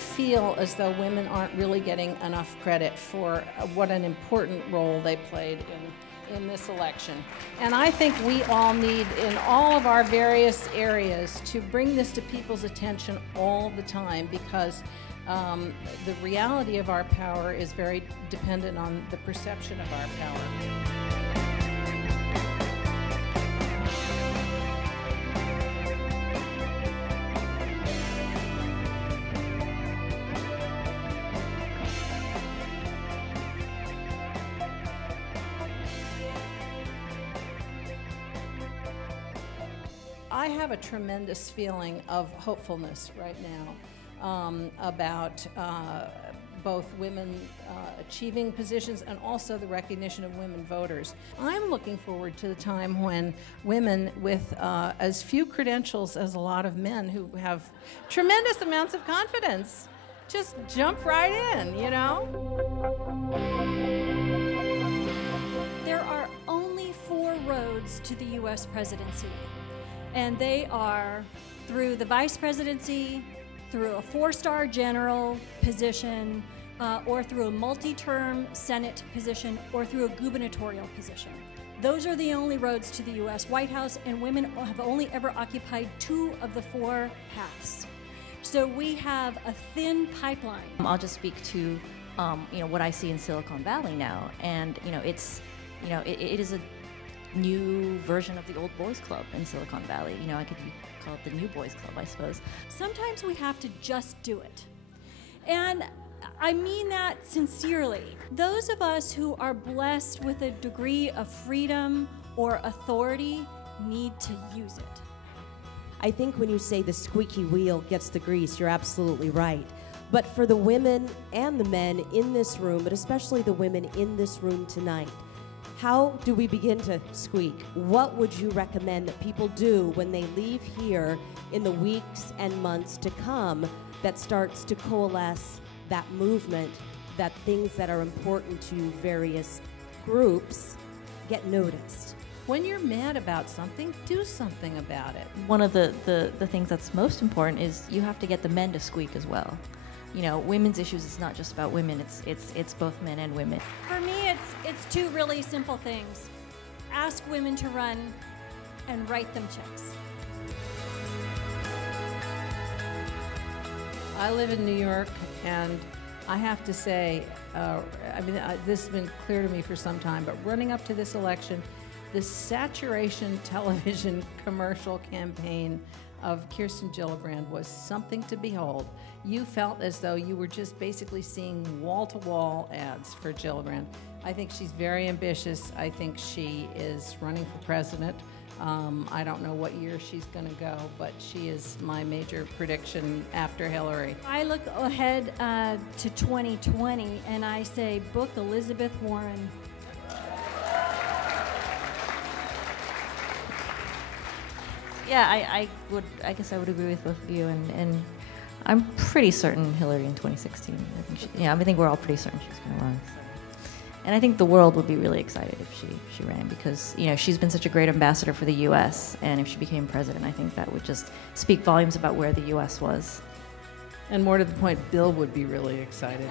feel as though women aren't really getting enough credit for what an important role they played in this election. And I think we all need, in all of our various areas, to bring this to people's attention all the time, because the reality of our power is very dependent on the perception of our power. I have a tremendous feeling of hopefulness right now about both women achieving positions and also the recognition of women voters. I'm looking forward to the time when women with as few credentials as a lot of men who have tremendous amounts of confidence just jump right in, you know? There are only 4 roads to the U.S. presidency. And they are through the vice presidency, through a 4-star general position, or through a multi-term Senate position, or through a gubernatorial position. Those are the only roads to the U.S. White House, and women have only ever occupied 2 of the 4 paths. So we have a thin pipeline. I'll just speak to what I see in Silicon Valley now, and it's it is a new version of the old boys club in Silicon Valley. I could call it the new boys club, I suppose. Sometimes we have to just do it. And I mean that sincerely. Those of us who are blessed with a degree of freedom or authority need to use it. I think when you say the squeaky wheel gets the grease, you're absolutely right. But for the women and the men in this room, but especially the women in this room tonight, how do we begin to squeak? What would you recommend that people do when they leave here in the weeks and months to come that starts to coalesce that movement, that things that are important to various groups get noticed? When you're mad about something, do something about it. One of the things that's most important is you have to get the men to squeak as well. Women's issues is not just about women, it's both men and women. For me, it's 2 really simple things. Ask women to run and write them checks. I live in New York, and I have to say, this has been clear to me for some time, but running up to this election, the saturation television commercial campaign of Kirsten Gillibrand was something to behold. You felt as though you were just basically seeing wall-to-wall ads for Gillibrand. I think she's very ambitious. I think she is running for president. I don't know what year she's going to go, but she is my major prediction after Hillary. I look ahead to 2020, and I say, book Elizabeth Warren. Yeah, I guess I would agree with both of you, and I'm pretty certain Hillary in 2016. I think we're all pretty certain she's going to run. So. And I think the world would be really excited if she ran, because she's been such a great ambassador for the U.S. and if she became president, I think that would just speak volumes about where the U.S. was. And more to the point, Bill would be really excited.